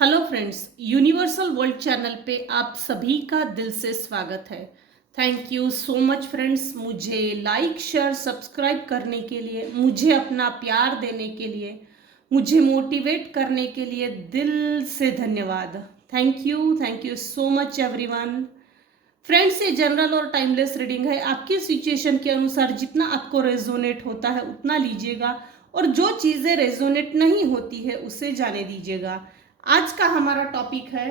Hello friends, universal world channel पे आप सभी का दिल से स्वागत है। Thank you so much friends, मुझे लाइक शेयर सब्सक्राइब करने के लिए, मुझे अपना प्यार देने के लिए, मुझे मोटिवेट करने के लिए दिल से धन्यवाद। Thank you so much everyone. Friends, ये जनरल और टाइमलेस रीडिंग है। आपकी सिचुएशन के अनुसार जितना आपको रेजोनेट होता है उतना लीजिएगा, और जो चीज़ें रेजोनेट नहीं होती है उसे जाने दीजिएगा। आज का हमारा टॉपिक है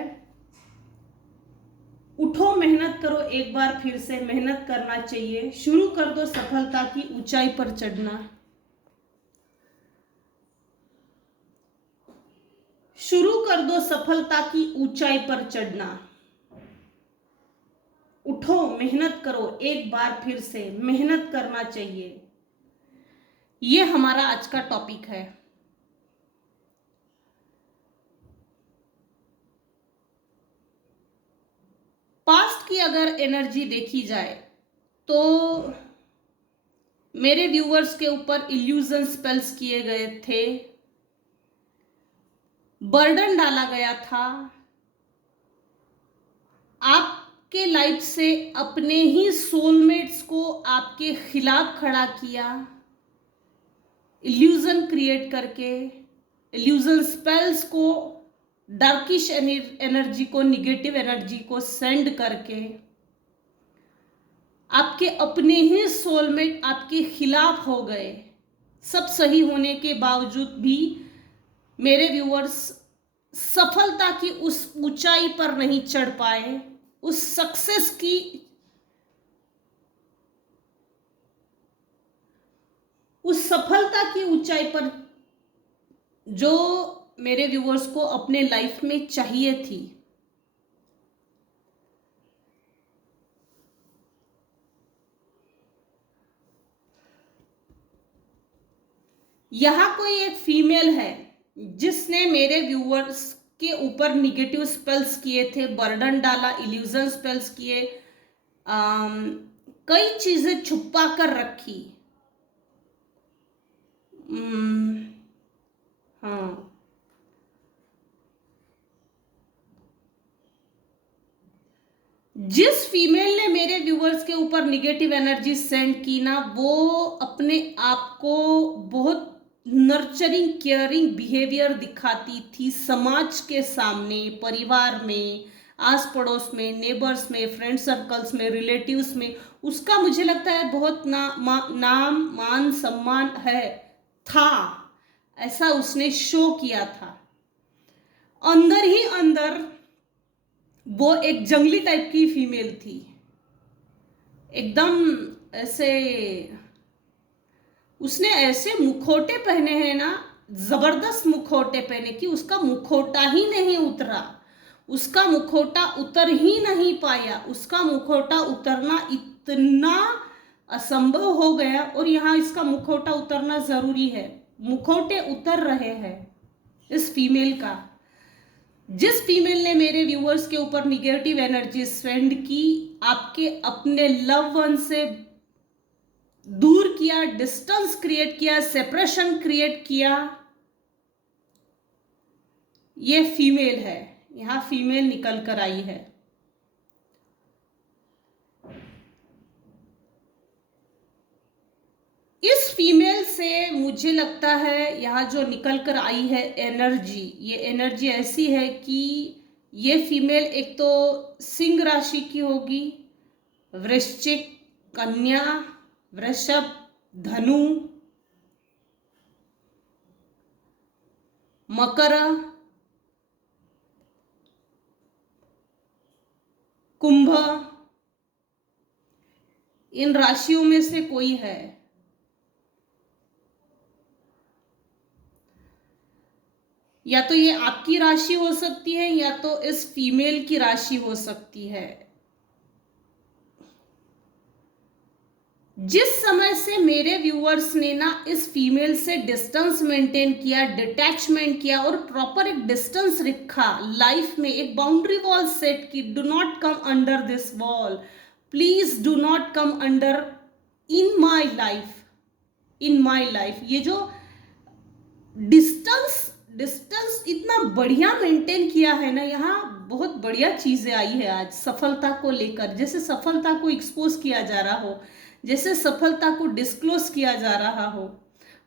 उठो, मेहनत करो, एक बार फिर से मेहनत करना चाहिए, शुरू कर दो सफलता की ऊंचाई पर चढ़ना। शुरू कर दो सफलता की ऊंचाई पर चढ़ना। उठो, मेहनत करो, एक बार फिर से मेहनत करना चाहिए। ये हमारा आज का टॉपिक है। पास्ट की अगर एनर्जी देखी जाए तो मेरे व्यूअर्स के ऊपर इल्यूजन स्पेल्स किए गए थे, बर्डन डाला गया था। आपके लाइफ से अपने ही सोलमेट्स को आपके खिलाफ खड़ा किया, इल्यूजन क्रिएट करके, इल्यूजन स्पेल्स को, डार्किश एनर्जी को, निगेटिव एनर्जी को सेंड करके आपके अपने ही सोलमेट आपके खिलाफ हो गए। सब सही होने के बावजूद भी मेरे व्यूअर्स सफलता की उस ऊंचाई पर नहीं चढ़ पाए, उस सक्सेस की, उस सफलता की ऊंचाई पर जो मेरे व्यूअर्स को अपने लाइफ में चाहिए थी। यहां कोई एक फीमेल है जिसने मेरे व्यूअर्स के ऊपर निगेटिव स्पेल्स किए थे, बर्डन डाला, इल्यूजन स्पेल्स किए, कई चीजें छुपा कर रखी। हाँ, जिस फीमेल ने मेरे व्यूअर्स के ऊपर निगेटिव एनर्जी सेंड की ना, वो अपने आप को बहुत नर्चरिंग केयरिंग बिहेवियर दिखाती थी समाज के सामने, परिवार में, आस पड़ोस में, नेबर्स में, फ्रेंड सर्कल्स में, रिलेटिव्स में। उसका मुझे लगता है बहुत नाम मान सम्मान है था, ऐसा उसने शो किया था। अंदर ही अंदर वो एक जंगली टाइप की फीमेल थी, एकदम ऐसे। उसने ऐसे मुखौटे पहने हैं ना, जबरदस्त मुखौटे पहने कि उसका मुखौटा ही नहीं उतरा, उसका मुखौटा उतर ही नहीं पाया, उसका मुखौटा उतरना इतना असंभव हो गया। और यहाँ इसका मुखौटा उतरना जरूरी है। मुखौटे उतर रहे हैं इस फीमेल का। जिस फीमेल ने मेरे व्यूअर्स के ऊपर निगेटिव एनर्जी स्पेंड की, आपके अपने लव वन से दूर किया, डिस्टेंस क्रिएट किया, सेपरेशन क्रिएट किया, ये फीमेल है। यहां फीमेल निकल कर आई है। इस फीमेल से मुझे लगता है यहां जो निकल कर आई है एनर्जी, ये एनर्जी ऐसी है कि ये फीमेल एक तो सिंह राशि की होगी, वृश्चिक, कन्या, वृषभ, धनु, मकर, कुंभ, इन राशियों में से कोई है। या तो ये आपकी राशि हो सकती है या तो इस फीमेल की राशि हो सकती है। जिस समय से मेरे व्यूअर्स ने ना इस फीमेल से डिस्टेंस मेंटेन किया, डिटैचमेंट किया और प्रॉपर एक डिस्टेंस रखा, लाइफ में एक बाउंड्री वॉल सेट की, do not come under this wall, please do not come under in my life, in my life. ये जो डिस्टेंस डिस्टेंस इतना बढ़िया मेंटेन किया है ना, यहाँ बहुत बढ़िया चीजें आई है आज सफलता को लेकर। जैसे सफलता को एक्सपोज किया जा रहा हो, जैसे सफलता को डिस्क्लोज किया जा रहा हो,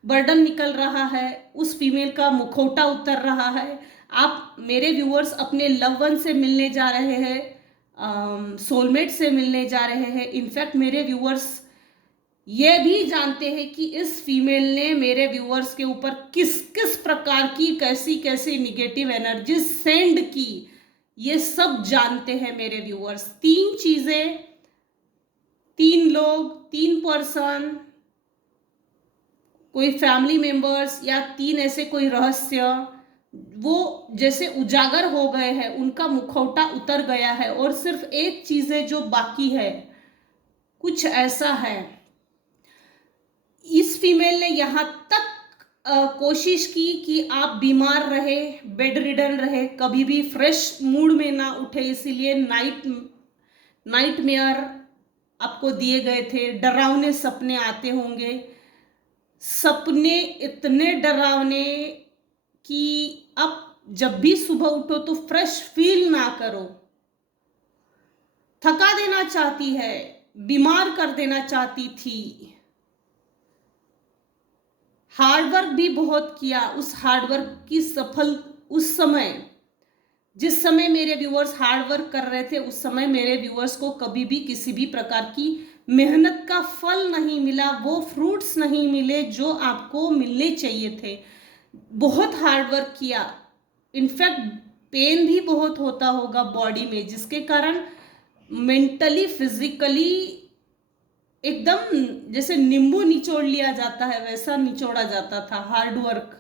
बर्डन निकल रहा है, उस फीमेल का मुखौटा उतर रहा है। आप मेरे व्यूअर्स अपने लव वन से मिलने जा रहे हैं, सोलमेट से मिलने जा रहे हैं। इनफैक्ट मेरे व्यूअर्स ये भी जानते हैं कि इस फीमेल ने मेरे व्यूअर्स के ऊपर किस किस प्रकार की कैसी कैसी निगेटिव एनर्जी सेंड की, ये सब जानते हैं मेरे व्यूअर्स। तीन चीजें, तीन लोग, तीन पर्सन, कोई फैमिली मेंबर्स या तीन ऐसे कोई रहस्य वो जैसे उजागर हो गए हैं, उनका मुखौटा उतर गया है और सिर्फ एक चीज है जो बाकी है। कुछ ऐसा है, इस फीमेल ने यहाँ तक कोशिश की कि आप बीमार रहे, बेड रिडन रहे, कभी भी फ्रेश मूड में ना उठे, इसीलिए नाइटमेयर आपको दिए गए थे। डरावने सपने आते होंगे, सपने इतने डरावने कि आप जब भी सुबह उठो तो फ्रेश फील ना करो, थका देना चाहती है, बीमार कर देना चाहती थी। हार्डवर्क भी बहुत किया, उस हार्डवर्क की सफल उस समय जिस समय मेरे व्यूअर्स हार्डवर्क कर रहे थे, उस समय मेरे व्यूअर्स को कभी भी किसी भी प्रकार की मेहनत का फल नहीं मिला, वो फ्रूट्स नहीं मिले जो आपको मिलने चाहिए थे। बहुत हार्डवर्क किया, इनफैक्ट पेन भी बहुत होता होगा बॉडी में, जिसके कारण मेंटली फिजिकली एकदम जैसे नींबू निचोड़ लिया जाता है वैसा निचोड़ा जाता था। हार्डवर्क,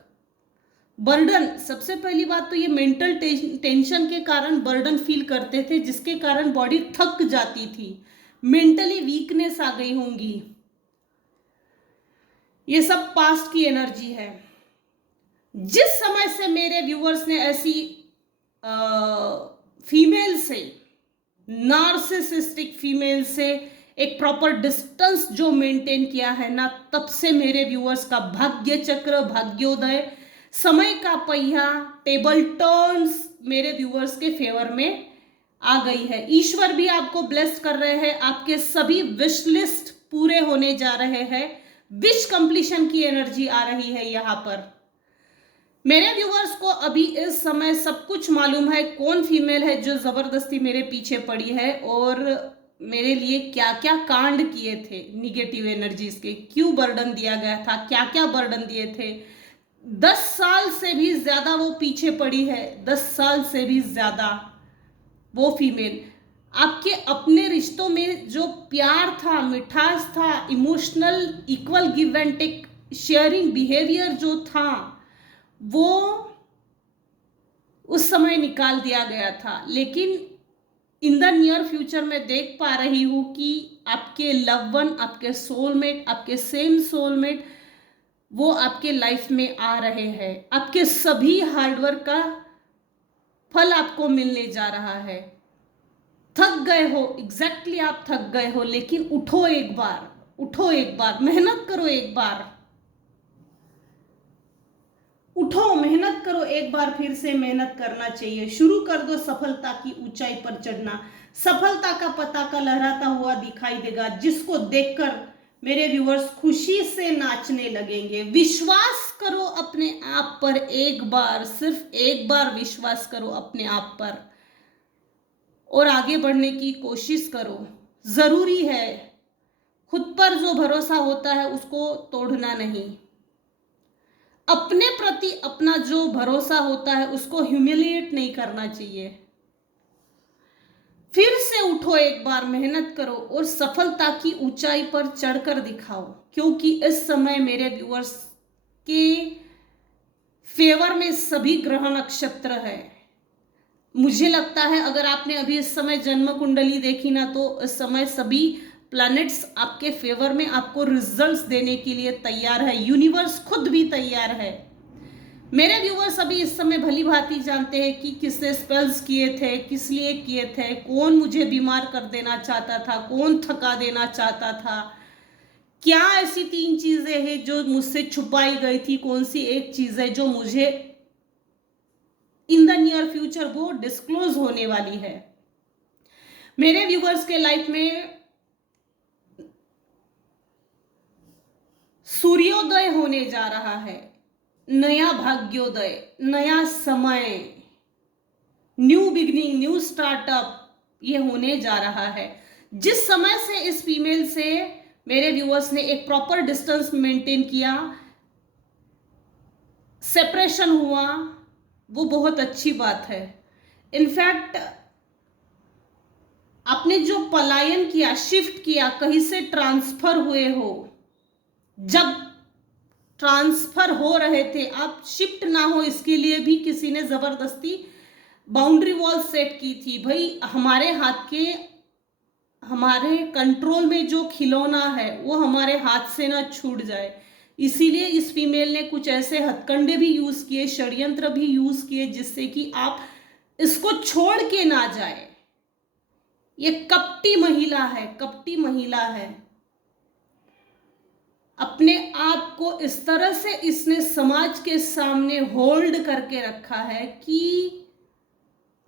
बर्डन, सबसे पहली बात तो ये मेंटल टेंशन के कारण बर्डन फील करते थे, जिसके कारण बॉडी थक जाती थी, मेंटली वीकनेस आ गई होंगी। ये सब पास्ट की एनर्जी है। जिस समय से मेरे व्यूअर्स ने ऐसी फीमेल से, नार्सिसिस्टिक फीमेल से एक प्रॉपर डिस्टेंस जो मेंटेन किया है ना, तब से मेरे व्यूअर्स का भाग्य चक्र, भाग्योदय, समय का पहिया, टेबल टर्न्स मेरे व्यूअर्स के फेवर में आ गई है। ईश्वर भी आपको ब्लेस कर रहे हैं, आपके सभी विश लिस्ट पूरे होने जा रहे हैं, विश कंप्लीशन की एनर्जी आ रही है यहाँ पर। मेरे व्यूअर्स को अभी इस समय सब कुछ मालूम है कौन फीमेल है जो जबरदस्ती मेरे पीछे पड़ी है और मेरे लिए क्या क्या कांड किए थे, निगेटिव एनर्जीज के क्यों बर्डन दिया गया था, क्या क्या बर्डन दिए थे। 10 साल से भी ज्यादा वो पीछे पड़ी है, 10 साल से भी ज्यादा वो फीमेल। आपके अपने रिश्तों में जो प्यार था, मिठास था, emotional equal give and take sharing behaviour जो था, वो उस समय निकाल दिया गया था। लेकिन इन द नियर फ्यूचर में देख पा रही हूं कि आपके लव वन, आपके सोलमेट, आपके सेम सोलमेट वो आपके लाइफ में आ रहे हैं। आपके सभी हार्डवर्क का फल आपको मिलने जा रहा है। थक गए हो, एग्जैक्टली आप थक गए हो, लेकिन उठो एक बार, उठो एक बार, मेहनत करो एक बार, उठो, मेहनत करो एक बार, फिर से मेहनत करना चाहिए। शुरू कर दो सफलता की ऊंचाई पर चढ़ना। सफलता का पताका लहराता हुआ दिखाई देगा, जिसको देखकर मेरे व्यूअर्स खुशी से नाचने लगेंगे। विश्वास करो अपने आप पर एक बार, सिर्फ एक बार विश्वास करो अपने आप पर और आगे बढ़ने की कोशिश करो। जरूरी है, खुद पर जो भरोसा होता है उसको तोड़ना नहीं। अपने प्रति अपना जो भरोसा होता है उसको ह्यूमिलिएट नहीं करना चाहिए। फिर से उठो एक बार, मेहनत करो और सफलता की ऊंचाई पर चढ़कर दिखाओ, क्योंकि इस समय मेरे व्यूअर्स के फेवर में सभी ग्रह नक्षत्र है। मुझे लगता है अगर आपने अभी इस समय जन्म कुंडली देखी ना, तो इस समय सभी प्लैनेट्स आपके फेवर में आपको रिजल्ट्स देने के लिए तैयार है। यूनिवर्स खुद भी तैयार है। मेरे व्यूवर्स अभी इस समय भली भांति जानते हैं कि किसने स्पेल्स किए थे, किस लिए किए थे, कौन मुझे बीमार कर देना चाहता था, कौन थका देना चाहता था, क्या ऐसी 3 चीजें हैं जो मुझसे छुपाई गई थी, कौन सी एक चीज है जो मुझे इन द नियर फ्यूचर वो डिस्क्लोज होने वाली है। मेरे व्यूवर्स के लाइफ में सूर्योदय होने जा रहा है, नया भाग्योदय, नया समय, न्यू बिगनिंग, न्यू स्टार्टअप ये होने जा रहा है। जिस समय से इस फीमेल से मेरे व्यूअर्स ने एक प्रॉपर डिस्टेंस मेंटेन किया, सेपरेशन हुआ, वो बहुत अच्छी बात है। इनफैक्ट आपने जो पलायन किया, शिफ्ट किया, कहीं से ट्रांसफर हुए हो, जब ट्रांसफर हो रहे थे, आप शिफ्ट ना हो इसके लिए भी किसी ने जबरदस्ती बाउंड्री वॉल सेट की थी। भाई हमारे हाथ के, हमारे कंट्रोल में जो खिलौना है वो हमारे हाथ से ना छूट जाए, इसीलिए इस फीमेल ने कुछ ऐसे हथकंडे भी यूज किए, षड्यंत्र भी यूज किए, जिससे कि आप इसको छोड़ के ना जाए। ये कपटी महिला है, कपटी महिला है। अपने आप को इस तरह से इसने समाज के सामने होल्ड करके रखा है कि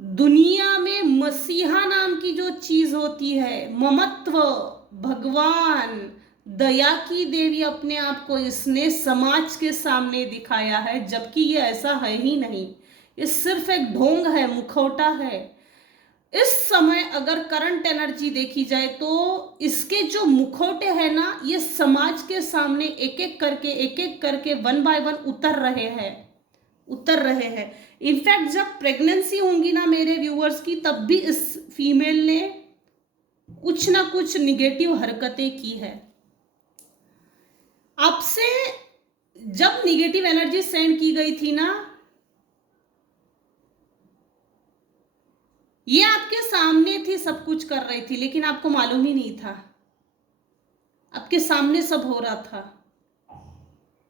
दुनिया में मसीहा नाम की जो चीज होती है, ममत्व, भगवान, दया की देवी, अपने आप को इसने समाज के सामने दिखाया है, जबकि ये ऐसा है ही नहीं। ये सिर्फ एक ढोंग है, मुखौटा है। इस समय अगर करंट एनर्जी देखी जाए तो इसके जो मुखौटे हैं ना, ये समाज के सामने एक एक करके वन बाय वन उतर रहे हैं। इनफैक्ट जब प्रेगनेंसी होंगी ना मेरे व्यूअर्स की, तब भी इस फीमेल ने कुछ ना कुछ निगेटिव हरकतें की है। आपसे जब निगेटिव एनर्जी सेंड की गई थी ना, ये आपके सामने थी, सब कुछ कर रही थी, लेकिन आपको मालूम ही नहीं था। आपके सामने सब हो रहा था,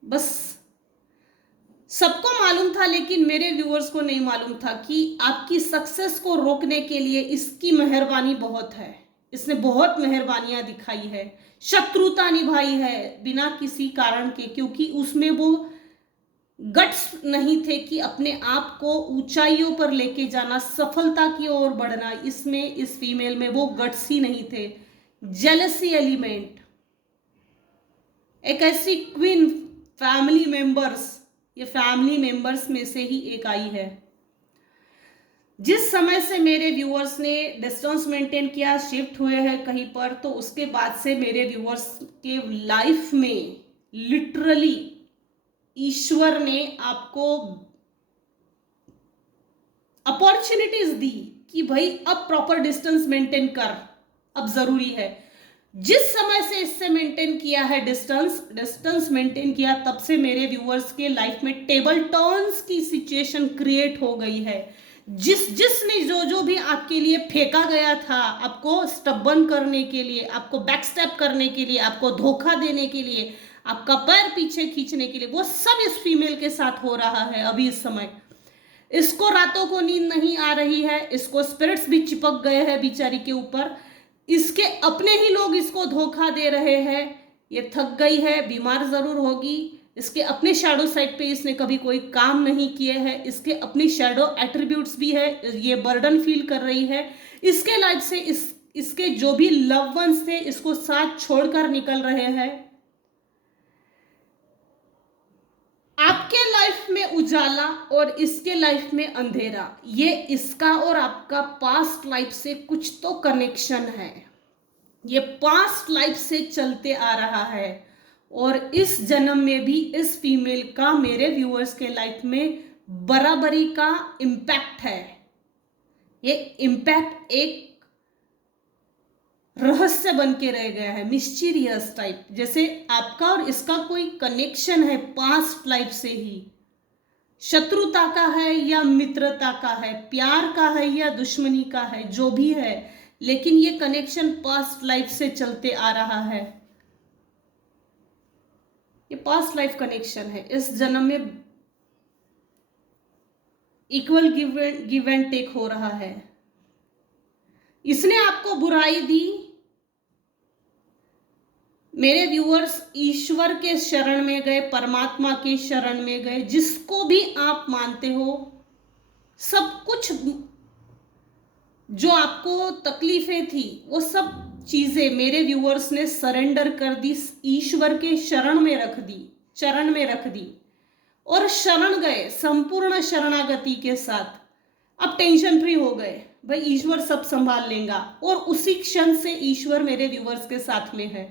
बस सबको मालूम था, लेकिन मेरे व्यूअर्स को नहीं मालूम था कि आपकी सक्सेस को रोकने के लिए इसकी मेहरबानी बहुत है। इसने बहुत मेहरबानियां दिखाई है, शत्रुता निभाई है बिना किसी कारण के, क्योंकि उसमें वो गट्स नहीं थे कि अपने आप को ऊंचाइयों पर लेके जाना, सफलता की ओर बढ़ना। इसमें, इस फीमेल में वो गट्स ही नहीं थे। जेलसी एलिमेंट, एक ऐसी क्वीन, फैमिली मेंबर्स, ये फैमिली मेंबर्स में से ही एक आई है। जिस समय से मेरे व्यूअर्स ने डिस्टेंस मेंटेन किया, शिफ्ट हुए हैं कहीं पर, तो उसके बाद से मेरे व्यूअर्स के लाइफ में लिटरली ईश्वर ने आपको अपॉर्चुनिटीज दी कि भाई अब प्रॉपर डिस्टेंस मेंटेन कर, अब जरूरी है। जिस समय से इससे मेंटेन किया है, डिस्टेंस मेंटेन किया, तब से मेरे व्यूअर्स के लाइफ में टेबल टर्न्स की सिचुएशन क्रिएट हो गई है। जिसने जो भी आपके लिए फेंका गया था, आपको स्टबन करने के लिए, आपको बैकस्टेप करने के लिए, आपको धोखा देने के लिए, आपका पैर पीछे खींचने के लिए, वो सब इस फीमेल के साथ हो रहा है अभी इस समय। इसको रातों को नींद नहीं आ रही है, इसको स्पिरिट्स भी चिपक गए हैं बेचारी के ऊपर, इसके अपने ही लोग इसको धोखा दे रहे हैं। ये थक गई है, बीमार जरूर होगी, इसके अपने शैडो साइड पे इसने कभी कोई काम नहीं किए हैं, इसके अपनी शैडो एट्रीब्यूट्स भी है, ये बर्डन फील कर रही है। इसके लाइफ से इसके जो भी लव वंस थे, इसको साथ छोड़कर निकल रहे हैं। आपके लाइफ में उजाला और इसके लाइफ में अंधेरा, ये इसका और आपका पास्ट लाइफ से कुछ तो कनेक्शन है। ये पास्ट लाइफ से चलते आ रहा है, और इस जन्म में भी इस फीमेल का मेरे व्यूअर्स के लाइफ में बराबरी का इम्पैक्ट है। ये इम्पैक्ट एक रहस्य बन के रह गया है, मिस्टीरियस टाइप, जैसे आपका और इसका कोई कनेक्शन है पास्ट लाइफ से ही। शत्रुता का है या मित्रता का है, प्यार का है या दुश्मनी का है, जो भी है, लेकिन ये कनेक्शन पास्ट लाइफ से चलते आ रहा है। ये पास्ट लाइफ कनेक्शन है। इस जन्म में इक्वल गिव एंड टेक हो रहा है। इसने आपको बुराई दी, मेरे व्यूअर्स ईश्वर के शरण में गए, परमात्मा के शरण में गए, जिसको भी आप मानते हो, सब कुछ जो आपको तकलीफें थी वो सब चीजें मेरे व्यूअर्स ने सरेंडर कर दी, ईश्वर के शरण में रख दी, चरण में रख दी और शरण गए संपूर्ण शरणागति के साथ। अब टेंशन फ्री हो गए, भाई ईश्वर सब संभाल लेगा, और उसी क्षण से ईश्वर मेरे व्यूअर्स के साथ में है।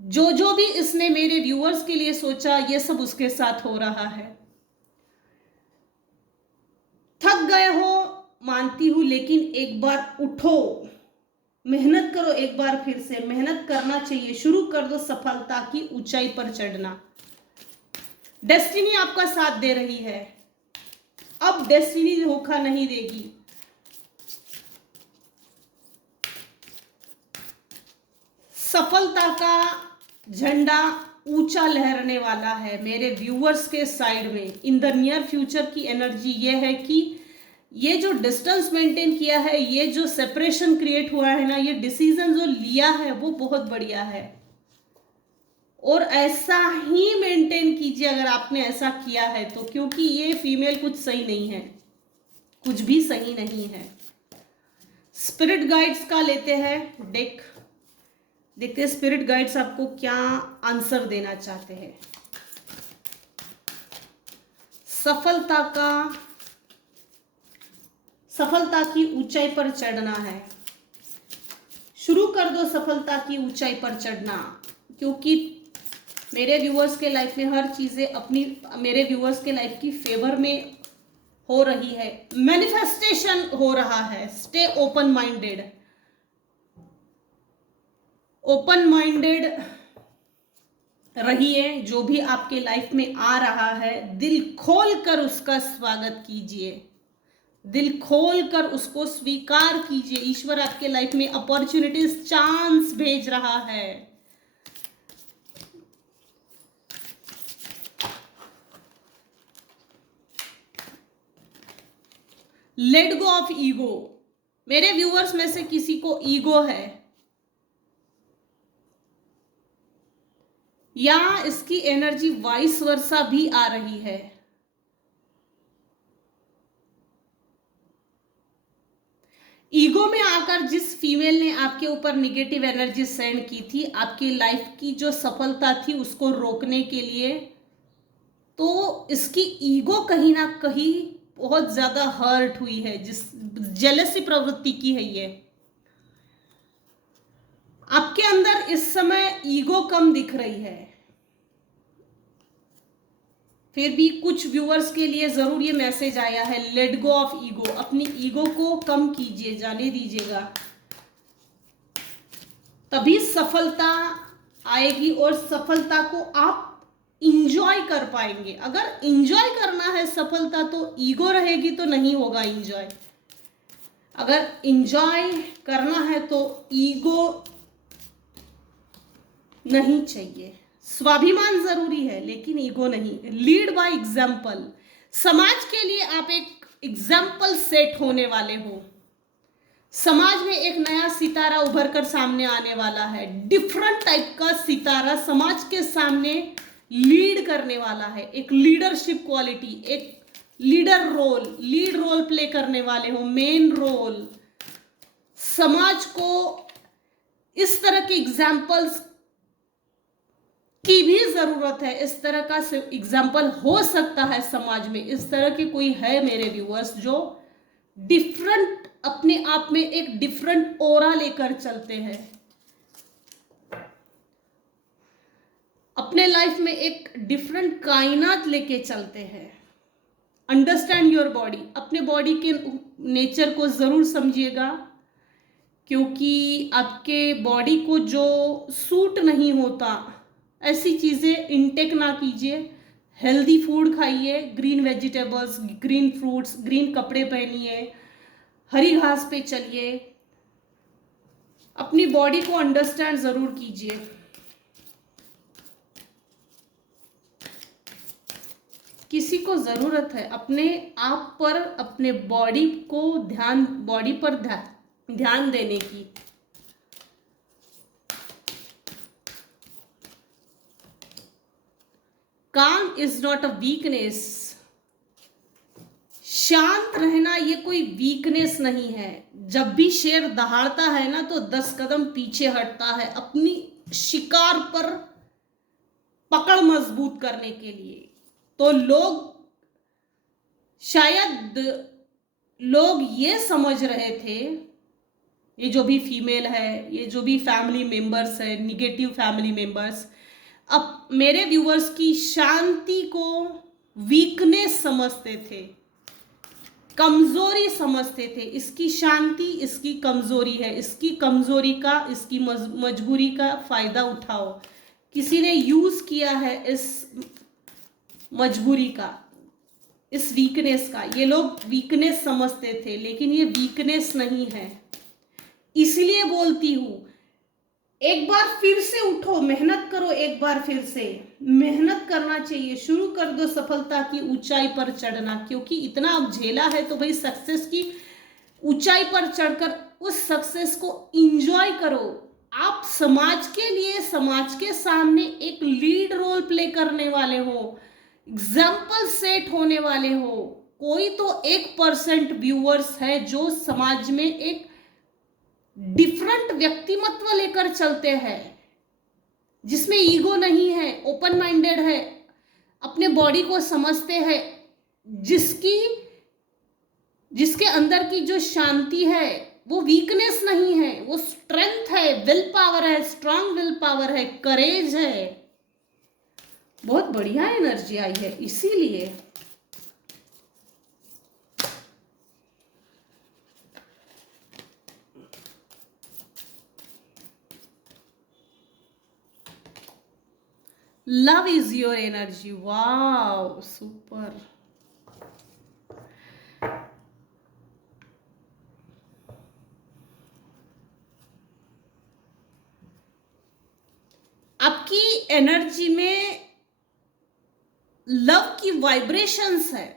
जो भी इसने मेरे व्यूअर्स के लिए सोचा ये सब उसके साथ हो रहा है। थक गए हो मानती हूं, लेकिन एक बार उठो, मेहनत करो, एक बार फिर से मेहनत करना चाहिए, शुरू कर दो सफलता की ऊंचाई पर चढ़ना। डेस्टिनी आपका साथ दे रही है, अब डेस्टिनी धोखा नहीं देगी। सफलता का झंडा ऊंचा लहरने वाला है मेरे व्यूअर्स के साइड में। इन द नियर फ्यूचर की एनर्जी ये है कि ये जो डिस्टेंस मेंटेन किया है, ये जो सेपरेशन क्रिएट हुआ है ना, ये डिसीजन जो लिया है वो बहुत बढ़िया है, और ऐसा ही मेंटेन कीजिए अगर आपने ऐसा किया है तो, क्योंकि ये फीमेल कुछ सही नहीं है, कुछ भी सही नहीं है। स्पिरिट गाइड्स का लेते हैं डेक, देखते हैं स्पिरिट गाइड्स आपको क्या आंसर देना चाहते हैं। सफलता की ऊंचाई पर चढ़ना है, शुरू कर दो सफलता की ऊंचाई पर चढ़ना, क्योंकि मेरे व्यूअर्स के लाइफ में हर चीजें अपनी, मेरे व्यूअर्स के लाइफ की फेवर में हो रही है, मैनिफेस्टेशन हो रहा है। Stay open minded, open minded रहिए, जो भी आपके लाइफ में आ रहा है दिल खोल कर उसका स्वागत कीजिए, दिल खोल कर उसको स्वीकार कीजिए। ईश्वर आपके लाइफ में अपॉर्चुनिटीज, चांस भेज रहा है। लेट गो ऑफ ईगो, मेरे व्यूअर्स में से किसी को ईगो है या इसकी एनर्जी वाइस वर्सा भी आ रही है। ईगो में आकर जिस फीमेल ने आपके ऊपर निगेटिव एनर्जी सेंड की थी, आपकी लाइफ की जो सफलता थी उसको रोकने के लिए, तो इसकी ईगो कहीं ना कहीं बहुत ज्यादा हर्ट हुई है, जिस जेलसी प्रवृत्ति की है ये आपके अंदर इस समय ईगो कम दिख रही है। फिर भी कुछ व्यूअर्स के लिए जरूर ये मैसेज आया है, लेट गो ऑफ ईगो, अपनी ईगो को कम कीजिए, जाने दीजिएगा, तभी सफलता आएगी और सफलता को आप इंजॉय कर पाएंगे। अगर इंजॉय करना है सफलता तो ईगो रहेगी तो नहीं होगा इंजॉय, अगर इंजॉय करना है तो ईगो नहीं चाहिए। स्वाभिमान जरूरी है लेकिन ईगो नहीं। लीड बाय एग्जाम्पल, समाज के लिए आप एक एग्जाम्पल सेट होने वाले हो। समाज में एक नया सितारा उभर कर सामने आने वाला है, डिफरेंट टाइप का सितारा समाज के सामने लीड करने वाला है। एक लीडरशिप क्वालिटी, एक लीड रोल प्ले करने वाले हो, मेन रोल। समाज को इस तरह के एग्जाम्पल्स की भी जरूरत है, इस तरह का एग्जाम्पल हो सकता है समाज में। इस तरह के कोई है मेरे व्यूअर्स जो डिफरेंट, अपने आप में एक डिफरेंट ओरा लेकर चलते हैं, अपने लाइफ में एक डिफरेंट कायनात लेके चलते हैं। अंडरस्टैंड योर बॉडी, अपने बॉडी के नेचर को जरूर समझिएगा, क्योंकि आपके बॉडी को जो सूट नहीं होता ऐसी चीजें इनटेक ना कीजिए। हेल्दी फूड खाइए, green vegetables, green fruits, green कपड़े पहनिए, हरी घास पे चलिए, अपनी बॉडी को अंडरस्टैंड जरूर कीजिए। किसी को जरूरत है अपने आप पर, अपने बॉडी पर ध्यान देने की। काम इज नॉट अ वीकनेस, शांत रहना ये कोई वीकनेस नहीं है। जब भी शेर दहाड़ता है ना तो 10 कदम पीछे हटता है अपनी शिकार पर पकड़ मजबूत करने के लिए। तो शायद लोग ये समझ रहे थे, ये जो भी फीमेल है, ये जो भी फैमिली मेंबर्स है, निगेटिव फैमिली मेंबर्स, अब मेरे व्यूअर्स की शांति को वीकनेस समझते थे, कमजोरी समझते थे। इसकी शांति इसकी कमजोरी है, इसकी कमजोरी का, इसकी मजबूरी का फायदा उठाओ। किसी ने यूज किया है इस मजबूरी का, इस वीकनेस का। ये लोग वीकनेस समझते थे, लेकिन ये वीकनेस नहीं है। इसलिए बोलती हूं, एक बार फिर से उठो, मेहनत करो, एक बार फिर से मेहनत करना चाहिए। शुरू कर दो सफलता की ऊंचाई पर चढ़ना, क्योंकि इतना अब झेला है तो भाई सक्सेस की ऊंचाई पर चढ़कर उस सक्सेस को एंजॉय करो। आप समाज के लिए, समाज के सामने एक लीड रोल प्ले करने वाले हो, एग्जाम्पल सेट होने वाले हो। कोई तो 1% व्यूअर्स है जो समाज में एक डिफरेंट व्यक्तिमत्व लेकर चलते हैं, जिसमें ईगो नहीं है, ओपन माइंडेड है, अपने बॉडी को समझते हैं, जिसके अंदर की जो शांति है वो वीकनेस नहीं है, वो स्ट्रेंथ है, विल पावर है, स्ट्रांग विल पावर है, करेज है। बहुत बढ़िया एनर्जी आई है। इसीलिए love is your energy. Wow, super. आपकी एनर्जी में लव की वाइब्रेशंस है।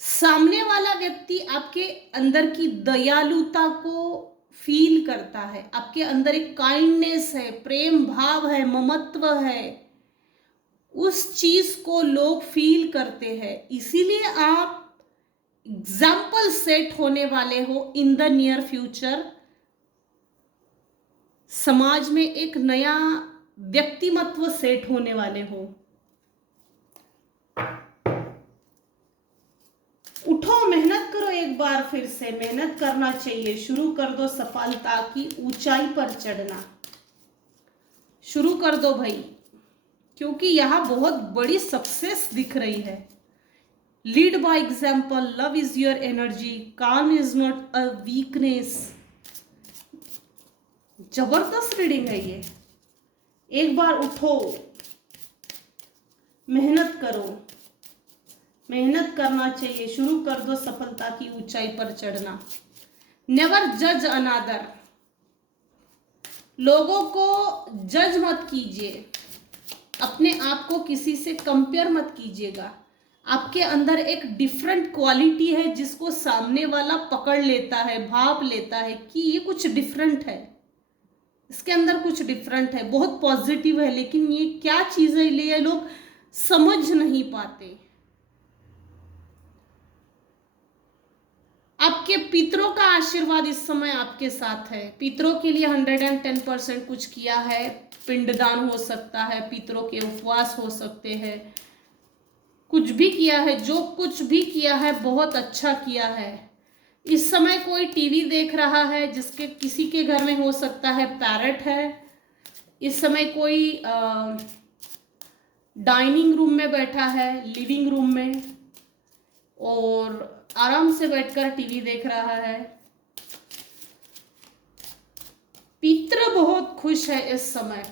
सामने वाला व्यक्ति आपके अंदर की दयालुता को फील करता है, आपके अंदर एक काइंडनेस है, प्रेम भाव है, ममत्व है, उस चीज को लोग फील करते हैं। इसीलिए आप एग्जाम्पल सेट होने वाले हो इन द नियर फ्यूचर। समाज में एक नया व्यक्तिमत्व सेट होने वाले हो। उठो, मेहनत करो, एक बार फिर से मेहनत करना चाहिए। शुरू कर दो सफलता की ऊंचाई पर चढ़ना, शुरू कर दो भाई, क्योंकि यहां बहुत बड़ी सक्सेस दिख रही है। Lead by example, love is your energy, काम इज नॉट अ वीकनेस। जबरदस्त रीडिंग है ये। एक बार उठो, मेहनत करो, मेहनत करना चाहिए। शुरू कर दो सफलता की ऊंचाई पर चढ़ना। नेवर जज अनदर, लोगों को जज मत कीजिए, अपने आप को किसी से कंपेयर मत कीजिएगा। आपके अंदर एक डिफरेंट क्वालिटी है जिसको सामने वाला पकड़ लेता है, भाप लेता है कि ये कुछ डिफरेंट है, इसके अंदर कुछ डिफरेंट है, बहुत पॉजिटिव है। लेकिन ये क्या चीज है, ये लोग समझ नहीं पाते। आपके पितरों का आशीर्वाद इस समय आपके साथ है। पितरों के लिए 110% कुछ किया है। पिंडदान हो सकता है, पितरों के उपवास हो सकते हैं, कुछ भी किया है। जो कुछ भी किया है बहुत अच्छा किया है। इस समय कोई टीवी देख रहा है, जिसके किसी के घर में हो सकता है पैरट है। इस समय कोई डाइनिंग रूम में बैठा है, लिविंग रूम में, और आराम से बैठकर टीवी देख रहा है। पितृ बहुत खुश है इस समय।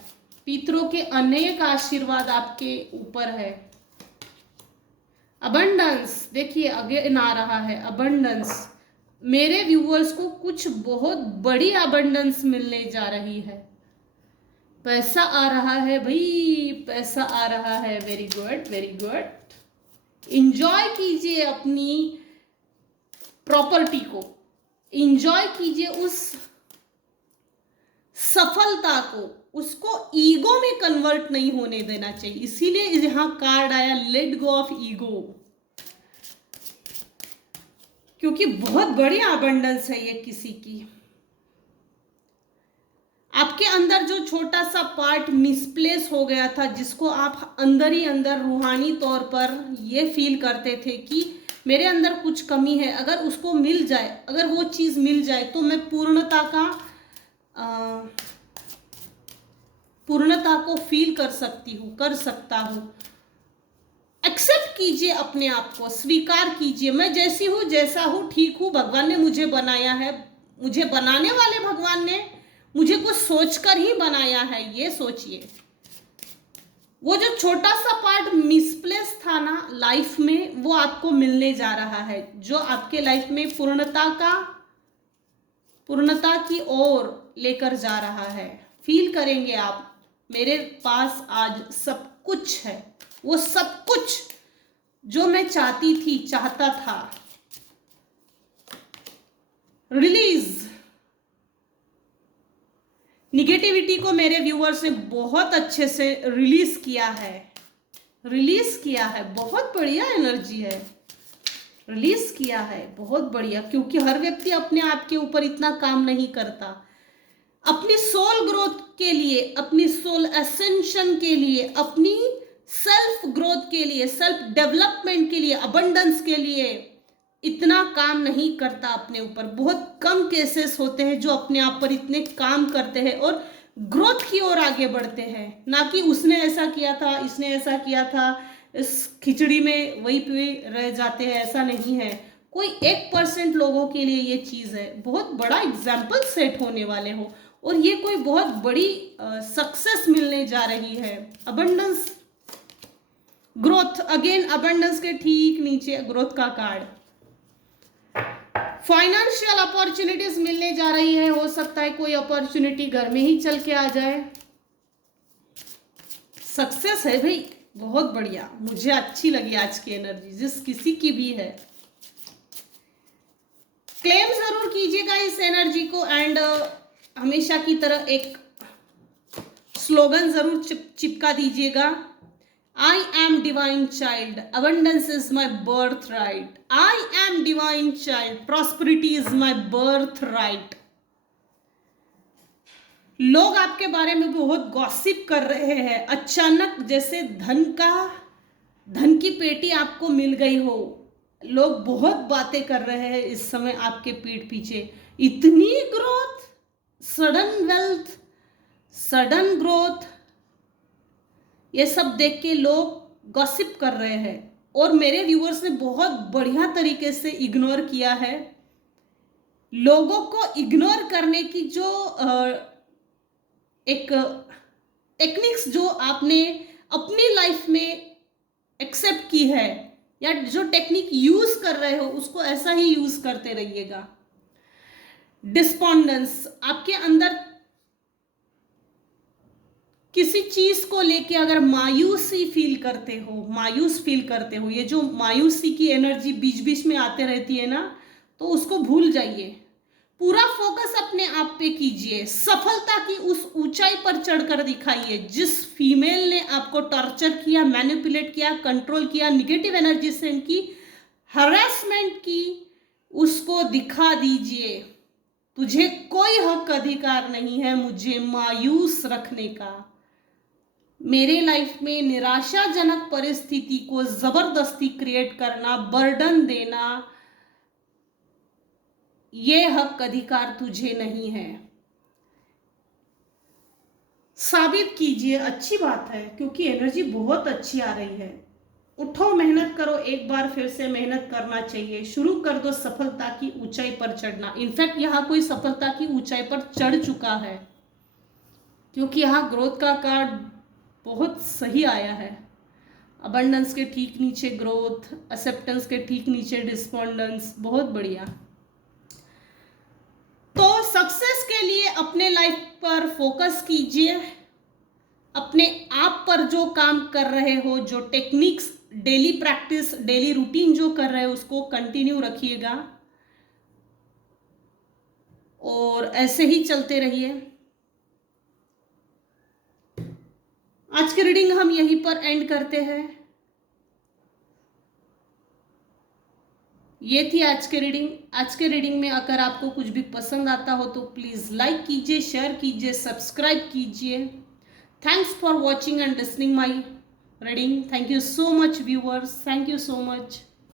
पितरों के अनेक आशीर्वाद आपके ऊपर है। अबंडेंस, देखिए आगे आ रहा है अबंडेंस। मेरे व्यूअर्स को कुछ बहुत बड़ी अबंडेंस मिलने जा रही है। पैसा आ रहा है भाई, पैसा आ रहा है। Very good, very good. Enjoy कीजिए अपनी प्रॉपर्टी को, इंजॉय कीजिए उस सफलता को, उसको ईगो में कन्वर्ट नहीं होने देना चाहिए। इसीलिए यहां कार्ड आया लेट गो ऑफ ईगो। क्योंकि बहुत बड़ी अबंडेंस है ये किसी की। आपके अंदर जो छोटा सा पार्ट मिसप्लेस हो गया था, जिसको आप अंदर ही अंदर रूहानी तौर पर ये फील करते थे कि मेरे अंदर कुछ कमी है, अगर उसको मिल जाए, अगर वो चीज़ मिल जाए तो मैं पूर्णता को फील कर सकती हूँ, कर सकता हूँ। एक्सेप्ट कीजिए अपने आप को, स्वीकार कीजिए, मैं जैसी हूँ, जैसा हूँ, ठीक हूँ, भगवान ने मुझे बनाया है, मुझे बनाने वाले भगवान ने मुझे कुछ सोचकर ही बनाया है, ये सोचिए। वो जो छोटा सा पार्ट मिसप्लेस था ना लाइफ में, वो आपको मिलने जा रहा है, जो आपके लाइफ में पूर्णता की ओर लेकर जा रहा है। फील करेंगे आप, मेरे पास आज सब कुछ है, वो सब कुछ जो मैं चाहती थी, चाहता था। रिलीज। निगेटिविटी को मेरे व्यूअर्स ने बहुत अच्छे से रिलीज किया है, बहुत बढ़िया एनर्जी है, रिलीज किया है, बहुत बढ़िया। क्योंकि हर व्यक्ति अपने आप के ऊपर इतना काम नहीं करता। अपनी सोल ग्रोथ के लिए, अपनी सोल एसेंशन के लिए, अपनी सेल्फ ग्रोथ के लिए, सेल्फ डेवलपमेंट के लिए, अबंडेंस के लिए इतना काम नहीं करता अपने ऊपर। बहुत कम केसेस होते हैं जो अपने आप पर इतने काम करते हैं और ग्रोथ की ओर आगे बढ़ते हैं। ना कि उसने ऐसा किया था, इसने ऐसा किया था, इस खिचड़ी में वही पे रह जाते हैं, ऐसा नहीं है। कोई 1% लोगों के लिए ये चीज़ है, बहुत बड़ा एग्जाम्पल सेट होने वाले हो, और ये कोई बहुत बड़ी सक्सेस मिलने जा रही है। अबंडेंस, ग्रोथ, अगेन अबंडेंस के ठीक नीचे ग्रोथ का कार्ड। फाइनेंशियल अपॉर्चुनिटीज मिलने जा रही है, हो सकता है कोई अपॉर्चुनिटी घर में ही चल के आ जाए। सक्सेस है भाई, बहुत बढ़िया, मुझे अच्छी लगी आज की एनर्जी, जिस किसी की भी है। क्लेम जरूर कीजिएगा इस एनर्जी को, एंड हमेशा की तरह एक स्लोगन जरूर चिपका दीजिएगा। I am divine child. Abundance is my birthright. I am divine child. Prosperity is my birthright. लोग आपके बारे में बहुत गॉसिप कर रहे हैं, अचानक जैसे धन की पेटी आपको मिल गई हो। लोग बहुत बातें कर रहे हैं इस समय आपके पीठ पीछे। इतनी growth, sudden wealth, sudden growth, ये सब देख के लोग गॉसिप कर रहे हैं, और मेरे व्यूअर्स ने बहुत बढ़िया तरीके से इग्नोर किया है। लोगों को इग्नोर करने की जो एक टेक्निक्स जो आपने अपनी लाइफ में एक्सेप्ट की है, या जो टेक्निक यूज कर रहे हो, उसको ऐसा ही यूज करते रहिएगा। डिस्पोंडेंस, आपके अंदर किसी चीज को लेके अगर मायूसी फील करते हो, मायूस फील करते हो, ये जो मायूसी की एनर्जी बीच बीच में आते रहती है ना, तो उसको भूल जाइए। पूरा फोकस अपने आप पे कीजिए, सफलता की उस ऊंचाई पर चढ़कर दिखाइए। जिस फीमेल ने आपको टॉर्चर किया, मैनिपुलेट किया, कंट्रोल किया, निगेटिव एनर्जी सेंड की, हरासमेंट की, उसको दिखा दीजिए तुझे कोई हक अधिकार नहीं है मुझे मायूस रखने का। मेरे लाइफ में निराशाजनक परिस्थिति को जबरदस्ती क्रिएट करना, बर्डन देना, ये हक अधिकार तुझे नहीं है। साबित कीजिए, अच्छी बात है, क्योंकि एनर्जी बहुत अच्छी आ रही है। उठो, मेहनत करो, एक बार फिर से मेहनत करना चाहिए। शुरू कर दो सफलता की ऊंचाई पर चढ़ना। इनफैक्ट यहाँ कोई सफलता की ऊंचाई पर चढ़ चुका है, क्योंकि यहाँ ग्रोथ का कार्ड बहुत सही आया है। अबंडेंस के ठीक नीचे ग्रोथ, एक्सेप्टेंस के ठीक नीचे डिस्पोंडेंस, बहुत बढ़िया। तो सक्सेस के लिए अपने लाइफ पर फोकस कीजिए, अपने आप पर जो काम कर रहे हो, जो techniques, daily practice, daily routine जो कर रहे हो, उसको कंटिन्यू रखिएगा, और ऐसे ही चलते रहिए। आज की रीडिंग हम यहीं पर एंड करते हैं। ये थी आज के रीडिंग। आज के रीडिंग में अगर आपको कुछ भी पसंद आता हो तो प्लीज़ लाइक कीजिए, शेयर कीजिए, सब्सक्राइब कीजिए। Thanks for watching and listening my reading. Thank you so much viewers, thank you so much.